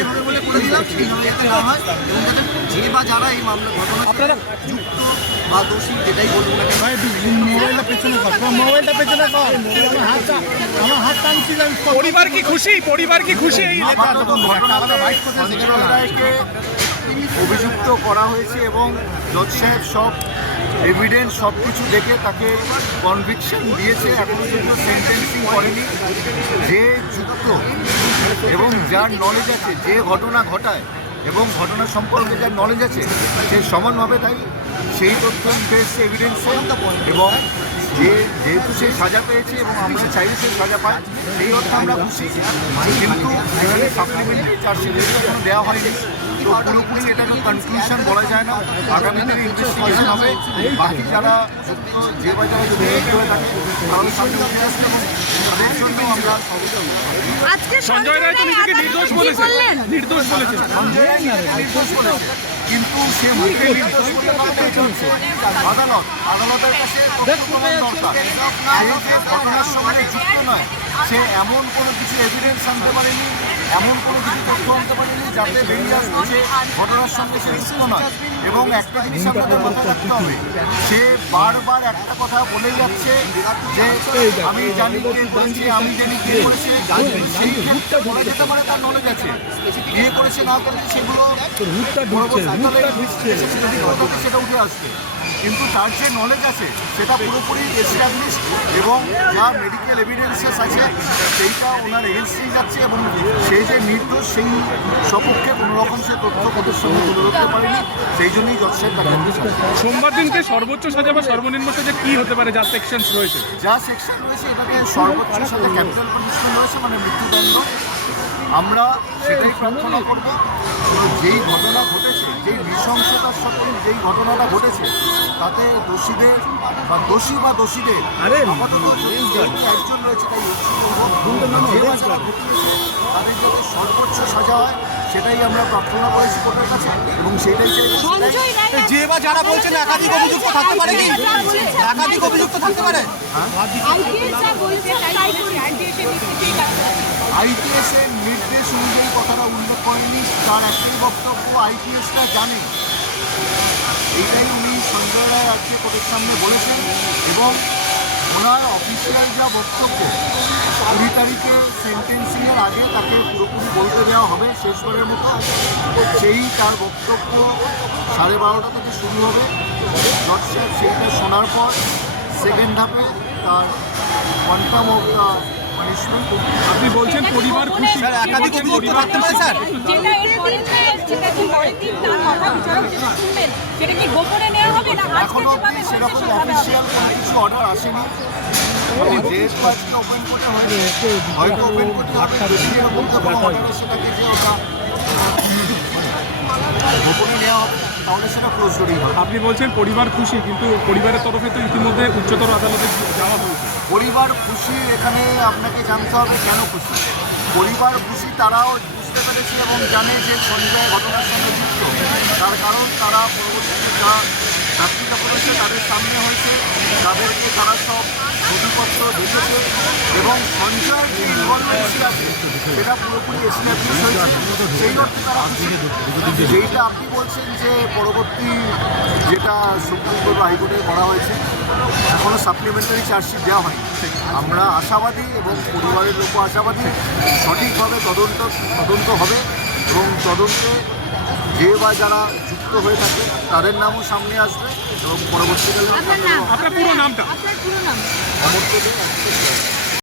হবে বলে করে দিলাম যাতে না হয় এবং যাতে যে বা যারা এই মামলা ঘটনা যুক্ত বা দোষী যেটাই বলুন না ভাই মোবাইলটা পেছনে কর মোবাইলটা পেছনে কর আমার হাতটা আমার হাত টানছি পরিবার কি খুশি পরিবার কি খুশি এই লেখা অভিযুক্ত করা হয়েছে এবং জজ সাহেব সব এভিডেন্স সব কিছু দেখে তাকে কনভিকশন দিয়েছে, এখনও পর্যন্ত সেন্টেন্সিং করেনি। যে যুক্ত এবং যার নলেজ আছে, যে ঘটনা ঘটায় এবং ঘটনা সম্পর্কে যার নলেজ আছে, সে সমানভাবে তাই সেই তথ্য পেয়েছে এভিডেন্স এবং যে যেহেতু সে সাজা পেয়েছে এবং আমরা চাইলে সে সাজা পায় সেই অর্থে আমরা খুশি। কিন্তু এখানে সাপ্লিমেন্টারি চার্জশিট দেওয়া হয়নি। তো পুরোপুরি এটাকে কনক্লুশন বলা যায় না। আগামী দিনে ইনভেস্টিগেশন হবে। বাকি যারা যে বা যারা থাকে তাহলে সামনে উঠে আসবে এবং তাদের জন্য আমরা আজকে সঞ্জয় রায় তো নিজেকে নির্দোষ বলেছে? নির্দোষ বলেছে। নির্দোষ বলেছে। কিন্তু সে মুখে নির্দোষ আদালত আদালতের কাছে তথ্য প্রমাণ দরকার। ঘটনার সে এমন কোনো কিছু এভিডেন্স আনতে পারেনি এমন কোনো কিছু তথ্য আনতে পারেনি যাতে বেরিয়ে আসবে ঘটনার সঙ্গে সে যুক্ত নয়। এবং একটা জিনিস আপনাদের মাথায় রাখতে হবে সে বারবার একটা কথা বলে যাচ্ছে যে আমি জানি কে করেছে আমি জানি কে করেছে সেই ক্ষেত্রে বলা যেতে পারে তার নলেজ আছে। কে করেছে না করেছে সেগুলো সেটা উঠে আসবে কিন্তু তার যে নলেজ আছে সেটা পুরোপুরি এস্টাবলিশ এবং যা মেডিকেল এভিডেন্সেস আছে সেইটা ওনার এগেন্স্টেই যাচ্ছে এবং সেই যে নির্দোষ সেই সপক্ষে কোনো রকম সে তথ্য কোর্টের সঙ্গে তুলে ধরতে পারেনি। সেই জন্যই জজ তাকে সোমবার দিনকে সর্বোচ্চ সাজা বা সর্বনিম্ন সাজা কি হতে পারে? যা সেকশন রয়েছে। যা সেকশন রয়েছে এটাকে সর্বোচ্চ সাথে ক্যাপিটাল পানিশমেন্ট রয়েছে মানে মৃত্যুদণ্ড। আমরা সেটাই প্রার্থনা করব। যেই ঘটনা ঘটেছে যেই নৃশংসতার সাথে যেই ঘটনাটা ঘটেছে তাতে দোষীদের বা দোষী বা দোষীদের আপাতত একজন রয়েছে তাই যে তাদের যাতে সর্বোচ্চ সাজা হয় সেটাই আমরা প্রার্থনা করেছি কোর্টের কাছে এবং সেটাই চাই যে বা যারা বলছেন একাধিক অভিযুক্ত থাকতে পারে কি? একাধিক অভিযুক্ত থাকতে পারে? যা। আইপিএস এর নির্দেশ তার একটাই বক্তব্য আইপিএসটা জানে। এইটাই উনি সঞ্জয় রায় আজকে কোর্টের সামনে বলেছেন এবং ওনার অফিসিয়াল যা বক্তব্য কুড়ি তারিখে সেন্টেন্সিংয়ের আগে তাকে পুরোপুরি বলতে দেওয়া হবে শেষবারের মতো। সেই তার বক্তব্য সাড়ে বারোটা থেকে শুরু হবে। জজ সাহেব সেইটা শোনার পর সেকেন্ড হাফে তার কোয়ান্টাম অফ দ্য পানিশমেন্ট আপনি বলছেন পরিবার খুশি। একাধিক অভিযুক্ত থাকতে পারে স্যার যেটা এর পরের দিন, যেটা কি পরের দিন তার কথা বিচারক যেটা শুনবেন, সেটা কি গোপনে নেওয়া হবে না? আজকে যেভাবে সেরকম অফিসিয়াল কোনো কিছু অর্ডার আসেনি। যেহেতু আজকে ওপেন কোর্টে হয়েছে হয়তো ওপেন কোর্টে হবে যদি এরকম কোনো অর্ডার আসে থাকে যে ওটা গোপনে নেওয়া হবে তাহলে সেটা ক্লোজ করেই হবে। আপনি বলছেন পরিবার খুশি কিন্তু পরিবারের তরফে তো ইতিমধ্যে উচ্চতর আদালতে যাওয়া হয়েছে। পরিবার খুশি এখানে আপনাকে জানতে হবে কেন খুশি। পরিবার খুশি তারাও বুঝতে পেরেছে এবং জানে যে সন্ধ্যায় ঘটনার সঙ্গে তার কারণ তারা পরবর্তীতে যা চাকরিটা করেছে তাদের সামনে হয়েছে, তাদেরকে তারা সব নথিপত্র দেখেছে এবং সঞ্জয়ের যে ইনভলভমেন্সি আছে, সেটা পুরোপুরি এস্টাবলিশ হয়েছে। সেই অর্থে তারা যেইটা আপনি বলছেন যে পরবর্তী যেটা সুপ্রিম কোর্ট হাইকোর্টে করা হয়েছে এখনও সাপ্লিমেন্টারি চার্জশিট দেওয়া হয়নি। আমরা আশাবাদী এবং পরিবারের লোকও আশাবাদী, সঠিকভাবে তদন্ত তদন্ত হবে এবং তদন্তে যে বা যারা যুক্ত হয়ে থাকে তাদের নামও সামনে আসবে এবং পরবর্তীকালে আপনার পুরো নামটা?